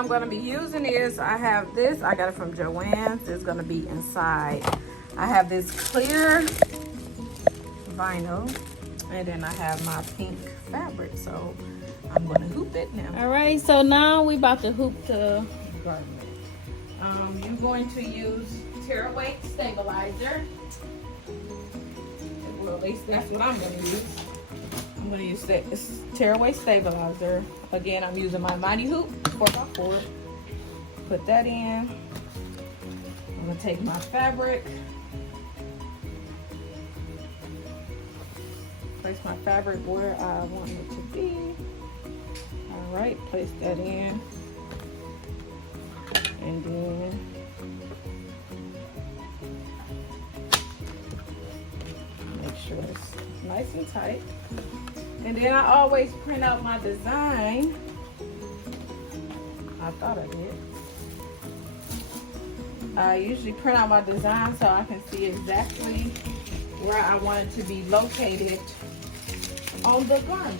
I'm going to be using is, I have this. I got it from Joann. It's going to be inside. I have this clear vinyl. And then I have my pink fabric. So I'm going to hoop it now. All right. So now we about to hoop the garment. You're going to use tearaway stabilizer. Well, at least that's what I'm going to use. I'm going to use this tearaway stabilizer. Again, I'm using my Mighty Hoop 4x4. Put that in. I'm going to take my fabric. Place my fabric where I want it to be. All right, place that in. And then make sure it's nice and tight. And then I always print out my design. I thought I did. I usually print out my design so I can see exactly where I want it to be located on the garment.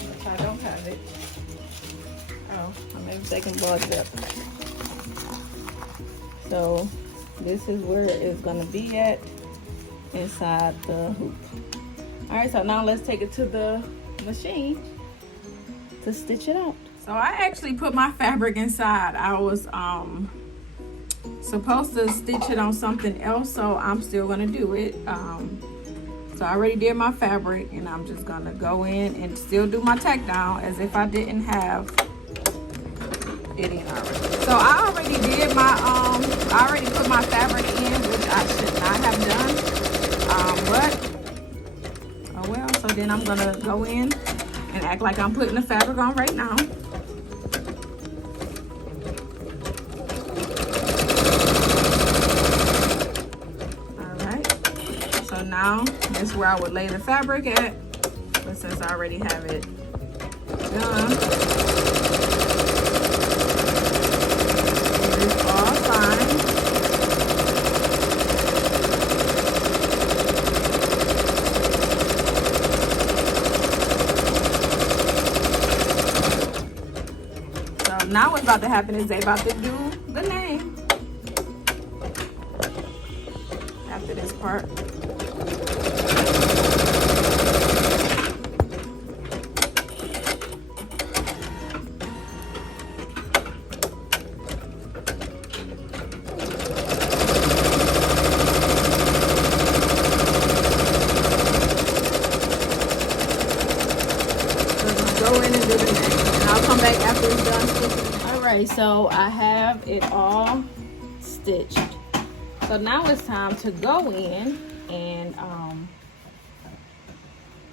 If I don't have it. Oh, I'm mistaken bugged up. So this is where it's gonna be at inside the hoop. All right, so now let's take it to the machine to stitch it out. So I actually put my fabric inside. I was supposed to stitch it on something else, so I'm still gonna do it. So I already did my fabric, and I'm just gonna go in and still do my tack down as if I didn't have it in already. So I already did my I already put my fabric in, which I should not have done. But oh well. So then I'm gonna go in and act like I'm putting the fabric on right now. So now this is where I would lay the fabric at, but since I already have it done, it is all fine. So now what's about to happen is they about to do the name after this part. Alright, so I have it all stitched. So now it's time to go in and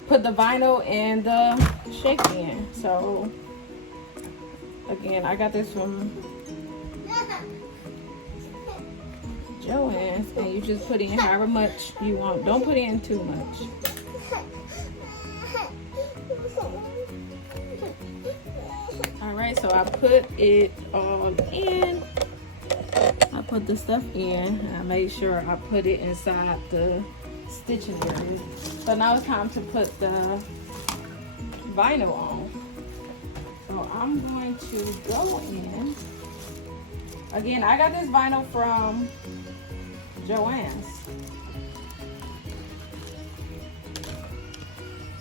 put the vinyl and the shape in. So again, I got this from Joann, and you just put in however much you want. Don't put in too much. Alright, so I put it all in. I put the stuff in, and I made sure I put it inside the stitching area. So now it's time to put the vinyl on. So I'm going to go in. Again, I got this vinyl from Joann's.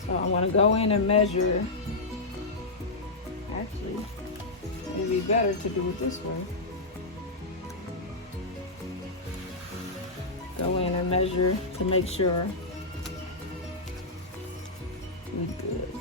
So I want to go in and measure. Actually, it'd be better to do it this way. Go in and measure to make sure we're good.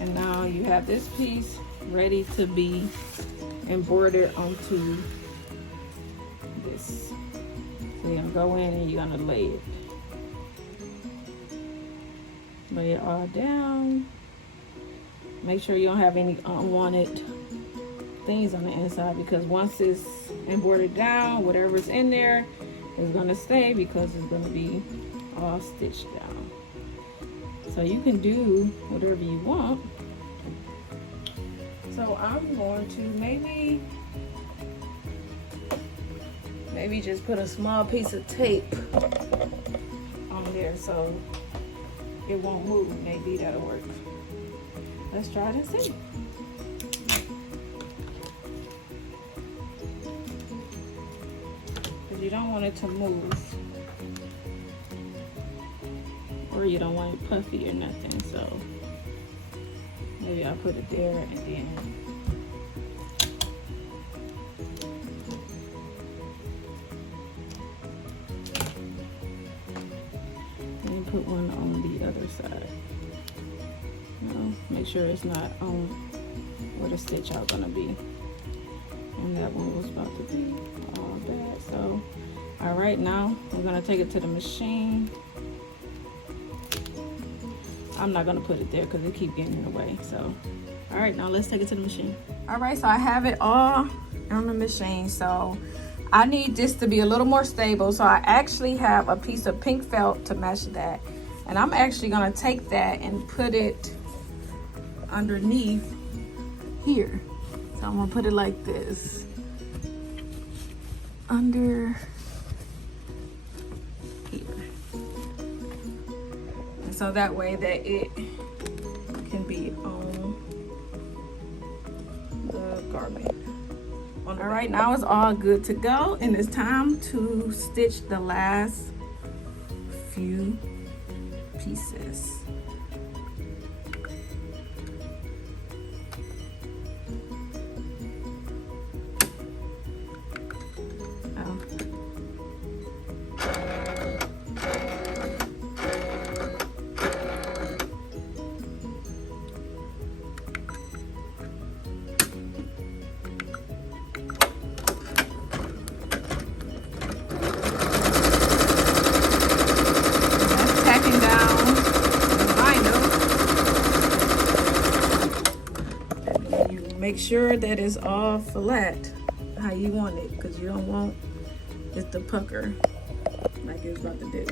And now you have this piece ready to be embroidered onto this. So you're gonna go in and you're gonna lay it. Lay it all down. Make sure you don't have any unwanted things on the inside, because once it's embroidered down, whatever's in there is gonna stay because it's gonna be all stitched down. So you can do whatever you want. So I'm going to maybe just put a small piece of tape on there so it won't move. Maybe that'll work. Let's try it and see. Because you don't want it to move, or you don't want it puffy or nothing. So maybe I'll put it there and then put one on the other side. Make sure it's not on where the stitch out gonna be. And that one was about to be all bad. So, all right, now we're gonna take it to the machine. I'm not gonna put it there because it keep getting in the way. So, all right, now let's take it to the machine. All right, so I have it all on the machine. So I need this to be a little more stable. So I actually have a piece of pink felt to match that. And I'm actually gonna take that and put it underneath here. So I'm gonna put it like this. Under here. And so that way that it can be on the garment. All right, now it's all good to go, and it's time to stitch the last few pieces. Make sure that it's all flat how you want it, because you don't want it to pucker like it's about to do.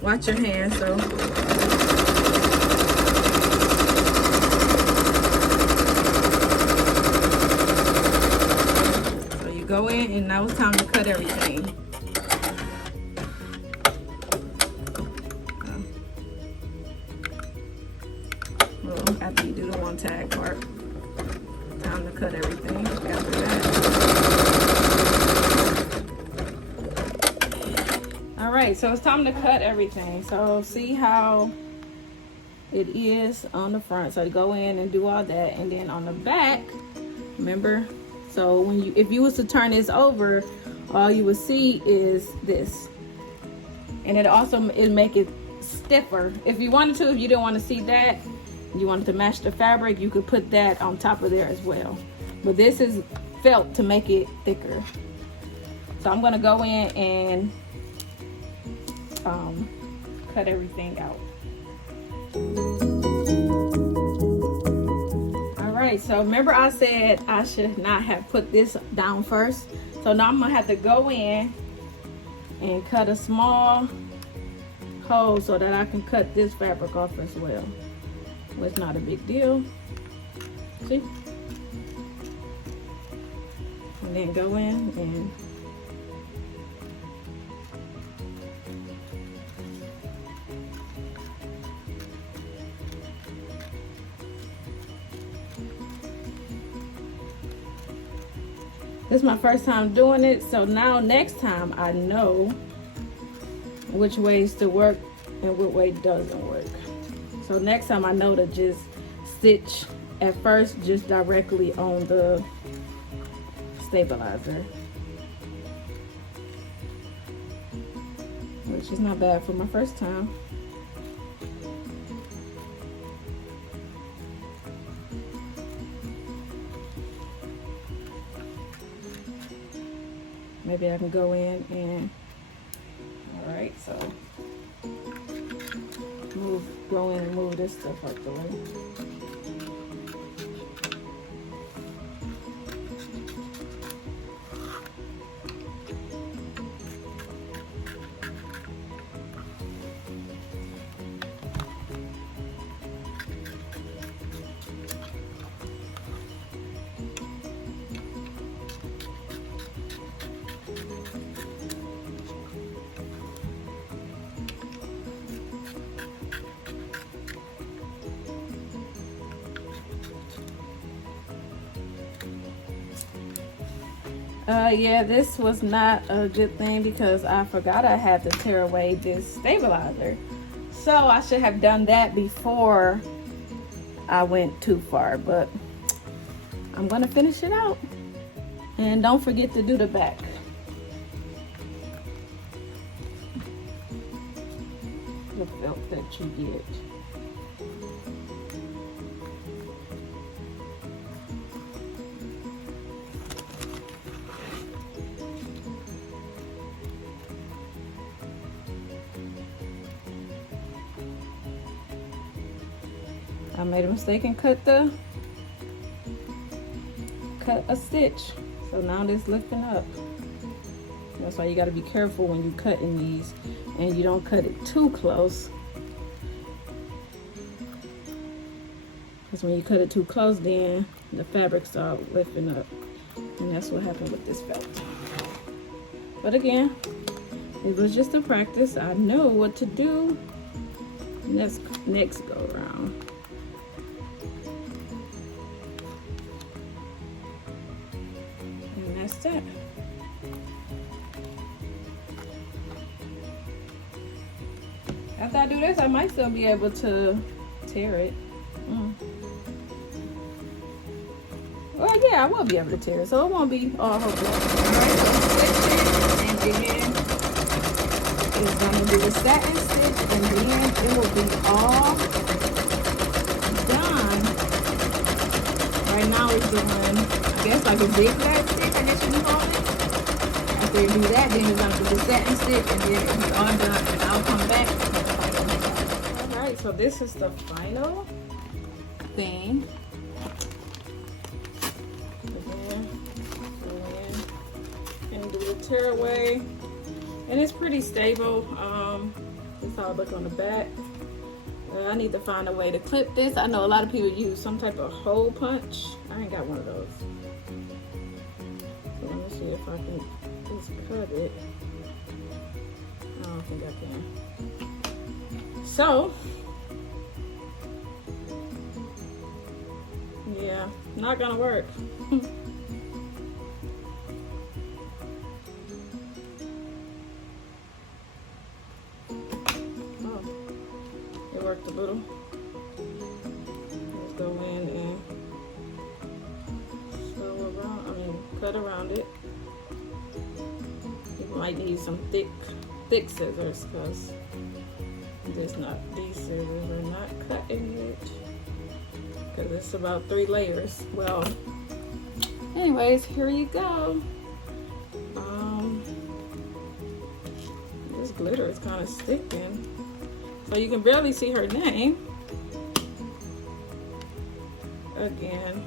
Watch your hands though. So you go in, and now it's time to cut everything. After you do the one tag part, time to cut everything after that. All right, so it's time to cut everything. So see how it is on the front. So you go in and do all that, and then on the back, remember, so when if you was to turn this over, all you would see is this, and it make it stiffer. If you wanted to, if you didn't want to see that, you wanted to match the fabric, you could put that on top of there as well. But this is felt to make it thicker. So I'm gonna go in and cut everything out. All right, so remember I said I should not have put this down first. So now I'm gonna have to go in and cut a small hole so that I can cut this fabric off as well. Well, it's not a big deal. See? And then go in and this is my first time doing it, so now next time I know which ways to work and what way doesn't work. So next time I know to just stitch at first just directly on the stabilizer, which is not bad for my first time. Maybe I can go in and, all right, so go in and move this stuff up the way. Yeah, this was not a good thing because I forgot I had to tear away this stabilizer. So I should have done that before I went too far, but I'm gonna finish it out. And don't forget to do the back. The felt that you get. I made a mistake and cut a stitch, so now it's lifting up. That's why you got to be careful when you cutting these, and you don't cut it too close, because when you cut it too close, then the fabric starts lifting up, and that's what happened with this felt. But again, it was just a practice. I know what to do next go around. And that's that. After I do this, I might still be able to tear it. Well, yeah, I will be able to tear it, so it won't be all hopeless. Alright, so stitch it, and then it's gonna do the satin stitch, and then it will be all done. Right now it's doing, I guess, like a zigzag stitch, I guess you can call it. After you do that, then you're gonna do the satin stitch, and then it'll be all done, and I'll come back. Alright, so this is the final thing. And do the tear away, and it's pretty stable. This is how it looks on the back. I need to find a way to clip this. I know a lot of people use some type of hole punch. I ain't got one of those. So let me see if I can just cut it. I don't think I can. So yeah, not gonna work. Worked a little. Let's go in and sew around, cut around it. You might need some thick scissors, because these scissors are not cutting it, because it's about 3 layers. Well, anyways, here you go. This glitter is kind of sticking. So you can barely see her name. Again,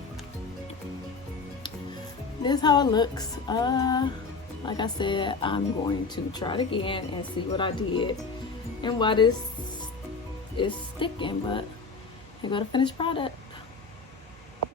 this is how it looks. Like I said, I'm going to try it again and see what I did and why this is sticking, but here go the finished product.